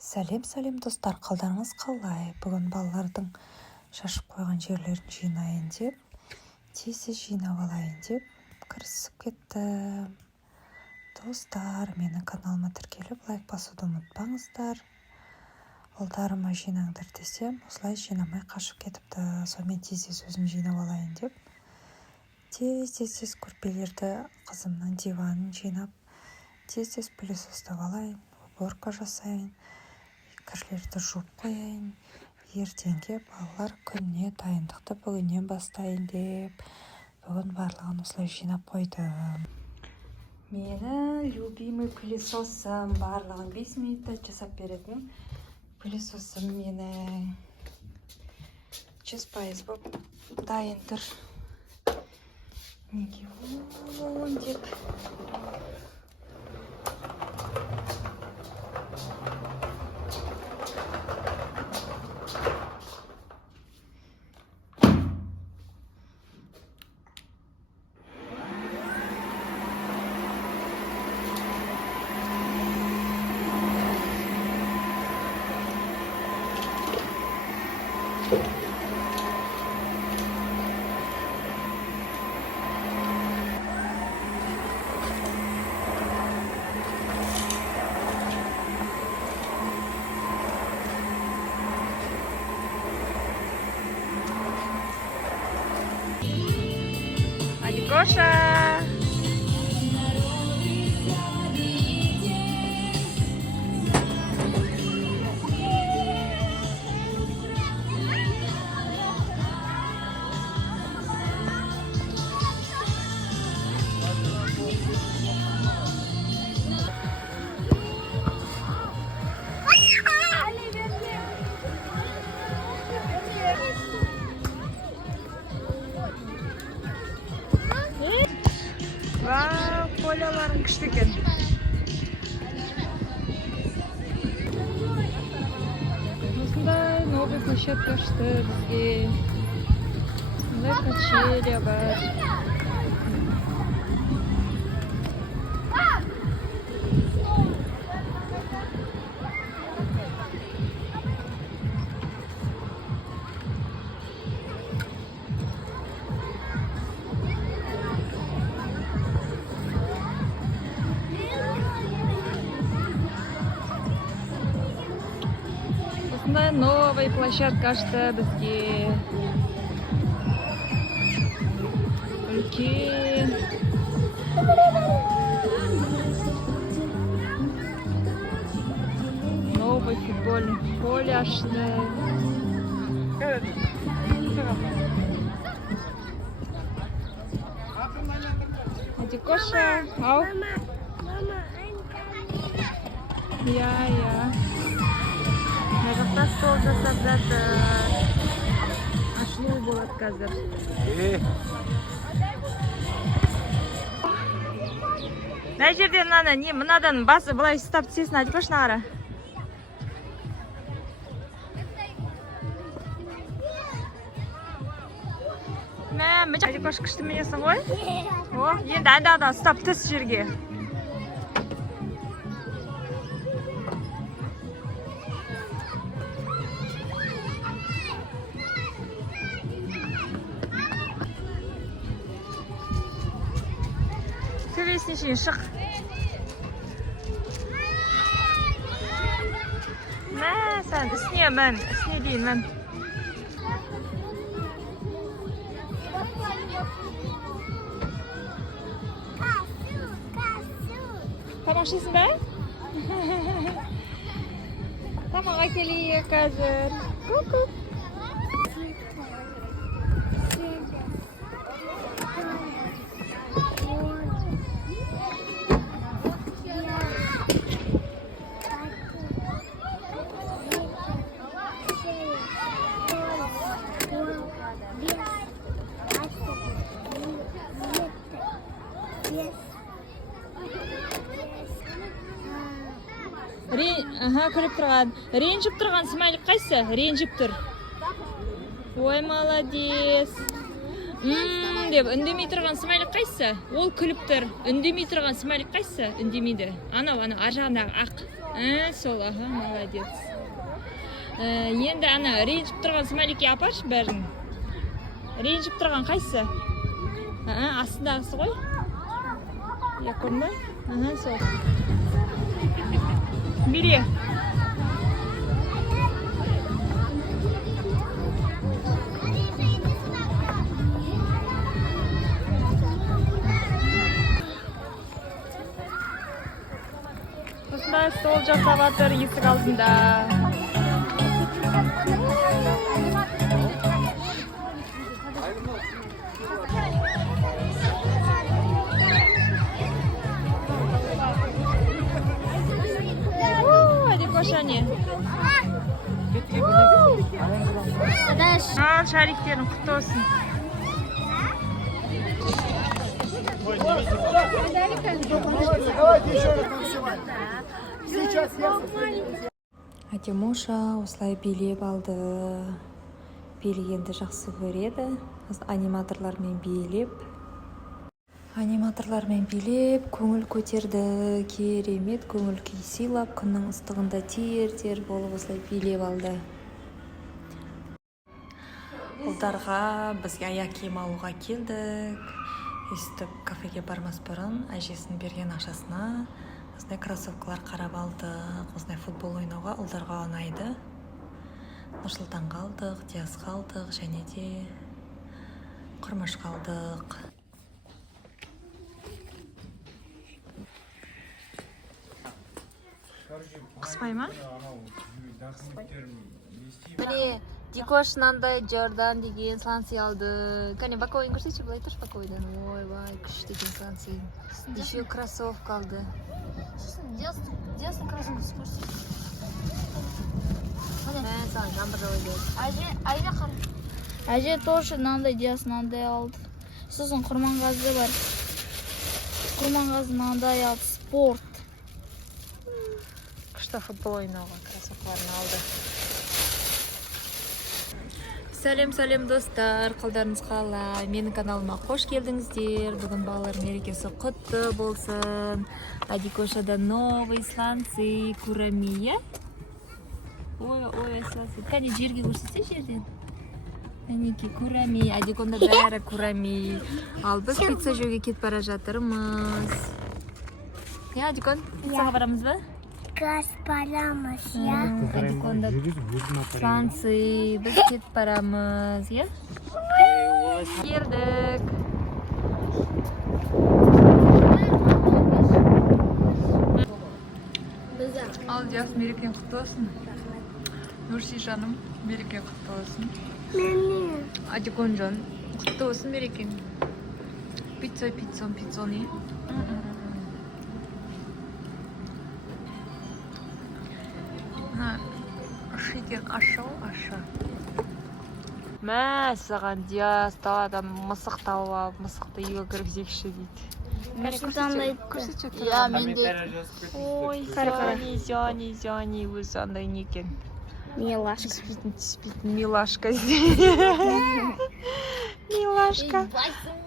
Сәлем достар, қалдарыңыз қалай? Бүгін балалардың шашып қойған жерлерін жинайын деп, тез жинап алайын деп кірісіп кеттім. Достар, менің каналыма тіркеліп лайк басуды ұмытпаңыздар. Ұлдарыма жинаңдар десем, осылай жинамай қашып кетіпті. Сонымен тез өзім жинап алайын деп, тез көрпелерді, қызымның диванын жинап, тез пылесостап алайын, уборка жасайын, кірлерді жуып қояйын. Ертеңге балалар күніне дайындықты бүгіннен бастайын деп, бүгін барлығын осылай жинап қойдым. Менің любимый пылесосым, барлығын 5 минутта жасап беретін пылесосым менің 100% болып дайын тұр. Неге он деп. Гоша! Поляларың күшті екен. Осындай новый площадка ашты бізге. Осындай качеля бар. Новый площадка ашты бізге. Үлкен. Новый футбольный поле ашты. Hadi Гоша, ау. Я. Жақта стол жасап жатыр. Ашылу болады қазір. Мына жерден мынадан басы былай ұстап түсесің, Hadi Гош нағара. Hadi Гош күшті мінесің ғой? Енді анда ұстап түс жерге. Төбесіне шейін шық. Сән үстіне дейін мін. Тамақ ішесің бе? Тамақ әкелейік қазір. Ку-ку. Күліп тұрған. Ренжіп тұрған смайлик қайсы? Ренжіп тұр. Ой, молодец. Деп үндемей тұрған смайлик қайсы? Ол күліп тұр. Үндемей тұрған смайлик қайсы? Үндемейді. Ана ар жағындағы ақ. Сол, аха, молодец. Енді ана ренжіп тұрған смайликке апаршы бәрін. Ренжіп тұрған қайсы? Астындағысы ғой. Я көрдің ба? Сол. Бері. Осындай стол жасап жатыр есік алдында. Кошане. Ал шариктерін құтты olsun. Атимоша осылай билеп алды. Билегенді жақсы көреді. Аниматорлармен билеп, көңіл көтерді. Керемет көңіл күй сыйлап, күннің ыстығында тер болып осылай билеп алды. Ұлдарға бізге аяқ киім алуға келдік. Өстіп кафеге бармас бұрын әжесінің берген ақшасына осындай кроссовкалар қарап алдық. Осындай футбол ойнауға ұлдарға ұнайды. Нұрсұлтанға алдық, Диасқа алдық, және де Құрмашқа алдық. Қыспай ма? Міне, Дикош мынандай Джордан деген сланцы алды. Кәне баковойын көрсетші, былай тұршы баковойдан. Ой, күш деген сланцы. Еще кроссовка алды. Диасын кроссовка спорсың. Мен саған жамбыр ойды. Әже тоже мынандай Диасын мынандай алды. Сосын Құрманғазы бар. Құрманғазы мынандай алды. Спорт. Күшті футбол ойнауға кроссовкаларын алды. Сәлем достар, қалдарыңыз қалай? Менің каналыма қош келдіңіздер. Бүгін балалар мерекесі құтты болсын. Адикошада новый сланцы, курамия. Ой, сланцы. Кәне жерге көрсетсе жерден. Әнеке курами, Адиконда бәрі курами. Ал біз пицца жеуге кетіп бара жатырмыз. Адикон, пиццаға барамыз ба? Газ барамыз, я. Адиконда сланцы, біз кетіп барамыз, я? Келдік. Ал Диас, мерекен құтты olsun. Нұрси жаным, мерекен құтты olsun. Адикон жан, құтты olsun мерекен. Пиццоны. Шекер аша. Мә, саған Диас даладан мысық тауып алып, мысықты үйге кіргізейікші дейді. Көрсетші тұр. Я, менде. Ой, зяни, өзі андай некен. Милашка. Түспейтін Милашка. Милашка.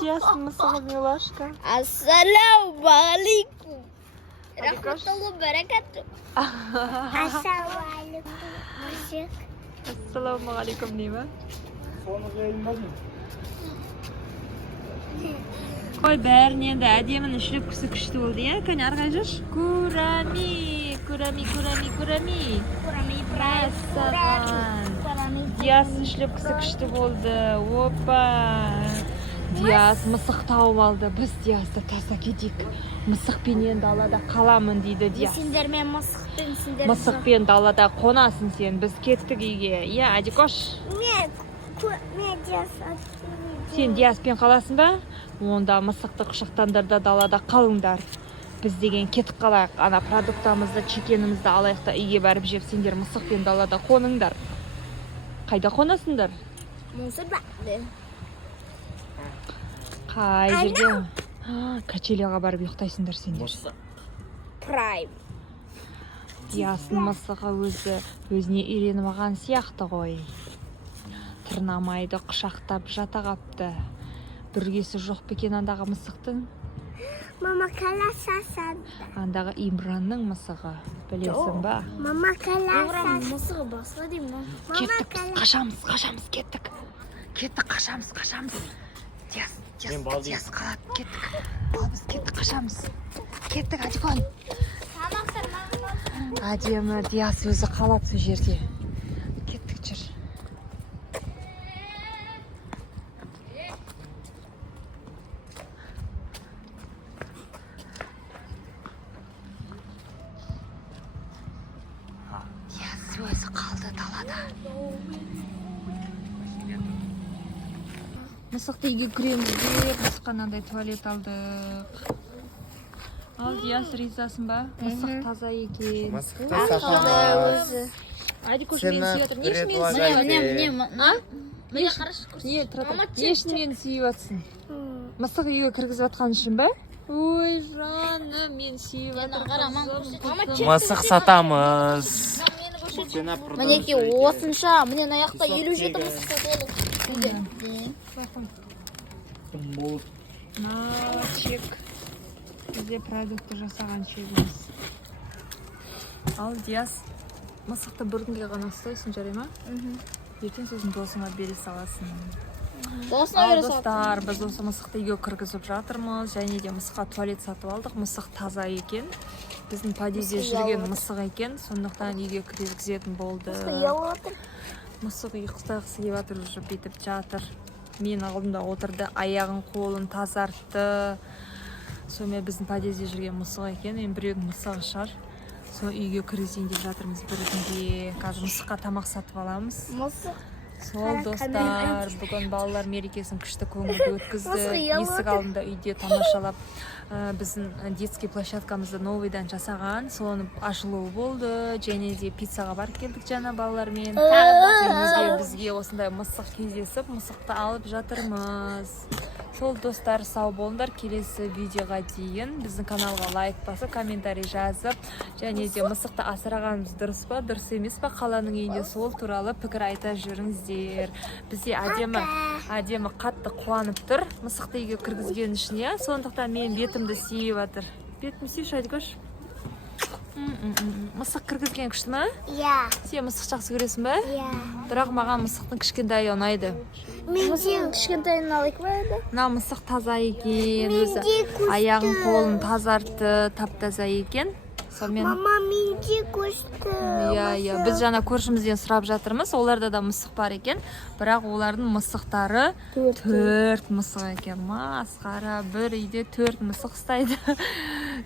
Диастың мысығы Милашка. Ассаламу алейкум. Адикош. Баракату. Ассаламу алейкум дейма. Қой бәрін енді әдемін үшіліп күсі күшті болды, я? Кәне арғай жүрш? Курами. Мәссаған. Диас үшіліп күсі күшті болды. Опа. Диас мысық тауып алды. Біз Диасты таса кетек. Мысықпен далада қаламын дейді Диас. Сендермен мысықпен, Мысықпен далада қонасың сен. Біз кеттік үйге. Я, Адикош? Мен Диас. Сен Диаспен қаласың ба? Онда мысықты құшақтандырда далада қалыңдар. Біз деген кетіп қалайық. Ана продуктамызды, чекенімізді алайықта үйге барып жеп, сендер мысықпен далада қоныңдар. Қайда қонасыңдар? Мусор бәді. Қай жерде? Качелияға барып ұйықтайсыңдар сендер. Прайм. Диастың мысығы өзіне үйреніп алған сияқты ғой. Тырнамайды құшақтап жата қапты. Бүргесі жоқ бекен андағы мысықтың? Мама қаласасын. Андағы Имранның мысығы. Білесің ба? Мама қаласасын. мысығы басқа деймін ғой. Кеттік, біз қашамыз, кеттік. Кеттік, қашамыз. Диас қалады, кеттік. Ал біз кеттік, қашамыз. Кеттік, Адикон. Әдемі Диас өзі қалады сол жерде. Кеттік, жүр. Диас өзі қалды далада. Мысықты үйге кіреміз деп, мысыққа мынандай туалет алдық. Ал Диас ризасың ба? Мысық таза екен. Мысықты сапамыз. Адикош мені сүйіп отыр. Не үшін мені сүйіп отыр? Міне қарашы. Не, не үшін мені сүйіп отсың? Мысық үйге кіргізіп отқан үшін ба? Ой, жаным, мен сүйіп отыр. Мысық сатамыз. Мінеки осынша, міне аяқта 57 мысық сатылып. На чек. Бізде продукты жасаған чегіміз. Ал Диас, мысықты бір күнге ғана ұстайсың, жарай ма? Ертең сосын досыңа бере саласың. Ал достар, біз осы мысықты үйге кіргізіп жатырмыз, және де мысыққа туалет сатып алдық. Мысық таза екен. Біздің подъезде жүрген мысық екен, сондықтан үйге кіргізетін болды. Мысық ұйықтағысы келіп жатыр, уже бүйтіп жатыр. Мен алдымда отырды, аяғын қолын тазартты. Сонымен біздің подъезде жүрген мысық екен, мен біреудің мысығы шығар. Сол үйге кіргізейін деп жатырмыз бір күнге. Қазір мысыққа тамақ сатып аламыз. Сол достар, бүгін балалар мерекесін күшті көңілді өткізді. Есік алдында үйде тамашалап, біздің детский площадкамызды новыйдан жасаған. Соны ашылуы болды. Және де пиццаға барып келдік жаңа балалармен. Және де бізге осындай мысық кездесіп, мысықты алып жатырмыз. Сол достар, сау болыңдар. Келесі видеоға дейін біздің каналға лайк басып, комментарий жазып, және де мысықты асырағанымыз дұрыс па, дұрыс емес па, қаланың үйінде сол туралы пікір айта жүріңіздер. Бізде әдемі қатты қуанып тұр мысықты үйге кіргізген үшін, иә. Сондықтан мен бетімді сүйіп жатыр. Бетім сүйші, Адикош? Мысық кіргізген күшті ма? Иә. Сен мысық жақсы көресің ба? Иә. Бірақ маған мысықтың кішкентайы ұнайды. Мысықтың кішкентайын алайық ба еді? Мына мысық таза екен, өзі аяғын қолын тазартты, тап-таза екен. Мама, менде көшті. Иә, біз жаңа көршімізден сұрап жатырмыз, оларда да мысық бар екен, бірақ олардың мысықтары 4 мысық екен. Масқара, бір үйде 4 мысық ұстайды.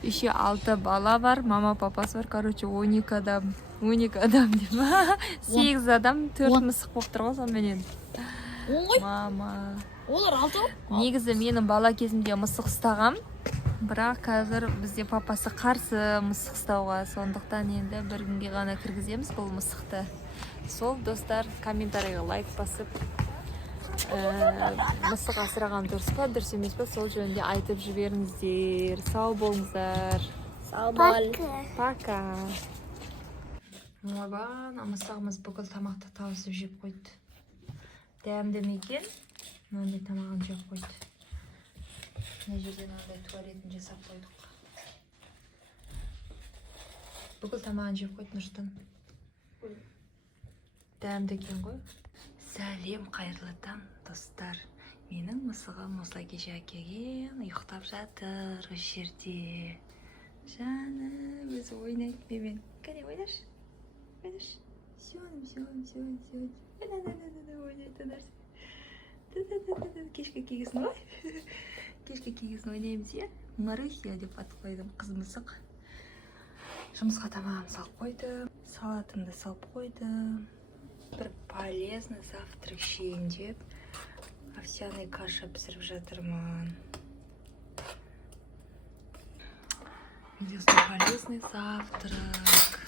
Еще 6 бала бар, мама папасы бар, короче 12 адам. 12 адам деп. 8 адам 4 мысық болып тұр ғой сонымен. Мама. Олар 6? Негізі менің бала кезімде мысық ұстағам. Бірақ қазір бізде папасы қарсы мысық ұстауға, сондықтан енді бір күнге ғана кіргіземіз бұл мысықты. Сол достар, комментарийға лайк басып, мысық асыраған дұрыс па, дұрыс емес па, сол жөнінде айтып жіберіңіздер. Сау болыңыздар. Сау бол. Пока. Оба, мысығымыз бүкіл тамақты тауысып жеп қойды. Дәмді ме екен? Мынандай тамағын жеп қойды. Мына жерден андай туалетін жасап қойдық. Бүкіл тамағын жеп қойды Нұржан. Дәмді екен ғой. Сәлем, қайырлы таң, достар. Менің мысығым осылай кеше әкелген, ұйықтап жатыр осы жерде. Жаным, өзі ойнайды менімен. Кәне, ойнашы. Ойнашы. Сүйоным. Ойнайды нәрсе. Кешке кегесін ғой. Кешке кегесін ойнаймыз, иә? Марусия деп ат қойдым, қыз мысық. Жұмысқа тамағын салып қойды, салатымды салып қойды. Бір полезный завтрак ішейін деп овсяный каша пісіріп жатырмын. Полезный завтрак.